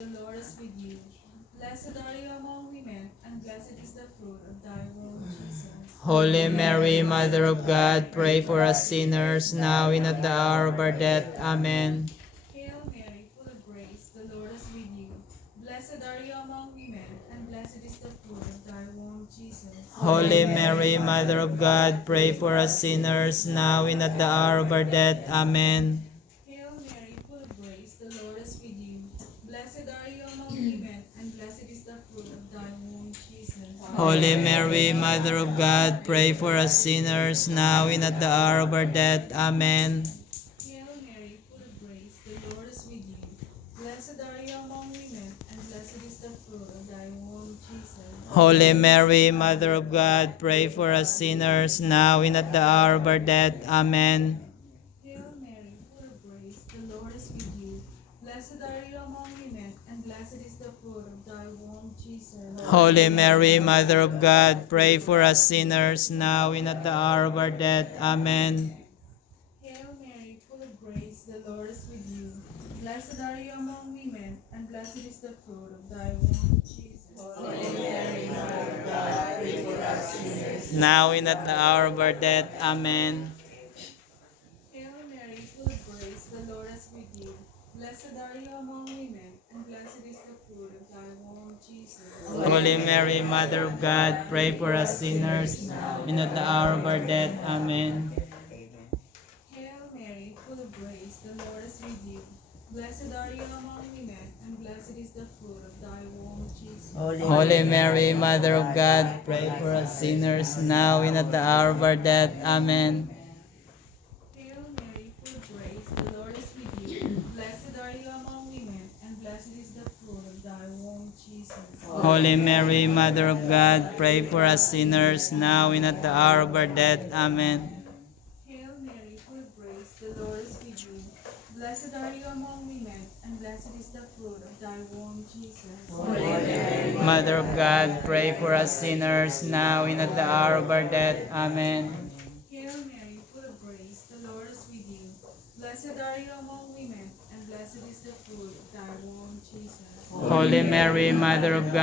The Lord is with you. Blessed are you among women, and blessed is the fruit of thy womb, Jesus. Holy Mary, Mother of God, pray for us sinners, now and at the hour of our death. Amen. Hail Mary, full of grace, the Lord is with you. Blessed are you among women, and blessed is the fruit of thy womb, Jesus. Holy Mary, Mother of God, pray for us sinners, now and at the hour of our death. Amen. Hail Mary, full of grace, the Lord is with you. Blessed are you among women, and blessed is the fruit of thy womb, Jesus. Holy Mary, Mother of God, pray for us sinners, now and at the hour of our death. Amen. Hail Mary, full of grace, the Lord is with you. Blessed are you among women, and blessed is the fruit of thy womb, Jesus. Holy Mary, Mother of God, pray for us sinners, now and at the hour of our death. Amen. Hail Mary, full of grace, the Lord is with you. Blessed are you among women, and blessed is the fruit of thy womb, Jesus. Holy Mary, Mother of God, pray for us sinners, now and at the hour of our death. Amen. Hail Mary, full of grace, the Lord is with you. Blessed are you among women, and blessed is the fruit of thy womb, Jesus. Now and at the hour of our death. Amen. Hail Mary, full of grace, the Lord is with you. Blessed are you among women, and blessed is the fruit of thy womb, Jesus. Holy Mary, Mother of God, pray for us sinners, now and at the hour of our death. Amen. Hail Mary, full of grace, the Lord is with you. Blessed are you among women, and blessed is the fruit of thy womb, Jesus. Holy Mary, Mother of God, pray for us sinners, now and at the hour of our death. Amen. Hail Mary, full of grace, the Lord is with you. Blessed are you among women, and blessed is the fruit of thy womb, Jesus. Holy Mary, Mother of God, pray for us sinners, now and at the hour of our death. Amen. Hail Mary, full of grace, the Lord is with you. Blessed are you among women, and blessed is the fruit of thy womb, Jesus. Mother of God, pray for us sinners, now and at the hour of our death. Amen. Hail Mary, full of grace, the Lord is with you. Blessed are you among women, and blessed is the fruit of thy womb, Jesus. Holy Mary, Mother of God,